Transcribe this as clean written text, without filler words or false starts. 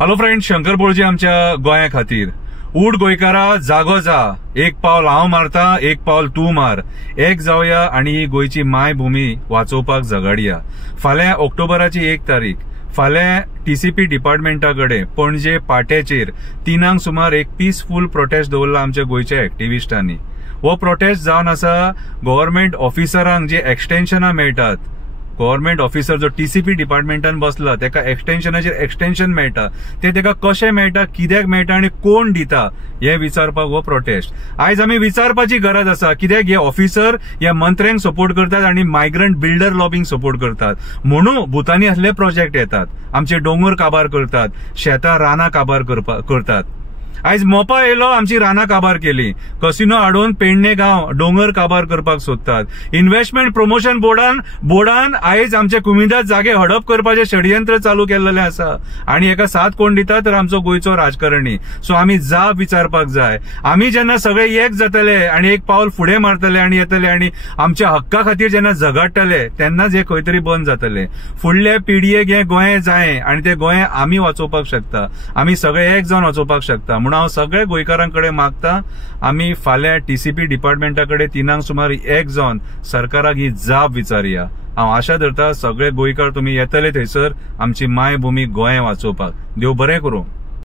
Hello friend, Shankar बोळजे आमच्या गोंया खातीर. उठ गोंयकारा, जागो जा. एक पावल हांव मारता, एक पावल तूं मार. एक जावया आणि ही गोंयची मायभूमी वाचोवपाक झगडया. फाल्यां ऑक्टोबराची 1 तारीख फाल्यां टीसीपी डिपार्टमेंटाकडे पणजे पाट्याचेर 3 सुमार एक पीसफूल प्रोटेस्ट दवरला आमच्या गोंयच्या एक्टिव्हिस्टांनी. हो प्रोटेस्ट जावन आसा गव्हर्नमेंट ऑफिसरांक जे एक्सटेन्शनां मेळटात. गव्हर्नमेंट ऑफिसर जो टीसीपी डिपार्टमेंटान बसला तेका एक्सटेन्शनाचेर एक्सटेन्शन मेळटा ते तेका कशें मेळटा, कित्याक मेळटा आणि कोण दिता हे विचारपाक हो प्रोटेस्ट. आयज आमी विचारपाची गरज आसा कित्याक हे ऑफिसर ह्या मंत्र्यांक सपोर्ट करतात आणि मायग्रंट बिल्डर लॉबिंग सपोर्ट करतात. म्हणून भुतानी असले प्रोजेक्ट येतात, आमचे दोंगर काबार करतात, शेतां रानां काबार करतात. आयज मोपा येयलो, आमची रानां काबार केली. कसिनो हाडून पेडणे गांव दोंगर काबार करपाक सोदतात. इन्व्हेस्टमेंट प्रमोशन बोर्डान आयज आमचे कुमिदाद जागे हडप करपाचे षडयंत्र चालू केल्लेले आसा आणि हेका साथ कोण दिता तर आमचो गोंयचो राजकारणी. सो आमी जाप विचारपाक जाय. आमी जेन्ना सगळे एक जातले आणि एक पावल फुडें मारतले आणि येतले आणि आमच्या हक्का खातीर जेन्ना झगडटले तेन्नाच हे खंय तरी बंद जातले. फुडल्या पिढयेक हे गोंय जाय आणि ते गोंय आमी वाचोवपाक शकता. आमी सगळे एक जावन वाचोवपाक शकता. म्हणून हांव सगळे गोंयकारांकडे मागता, आमी फाल्यां टीसीपी डिपार्टमेंटाकडे 3 सुमार एक जावन सरकाराक ही जाप विचारया. हांव आशा धरता सगळे गोंयकार तुमी येतले थंयसर आमची मायभूमी गोंय वाचोवपाक. देव बरें करूं.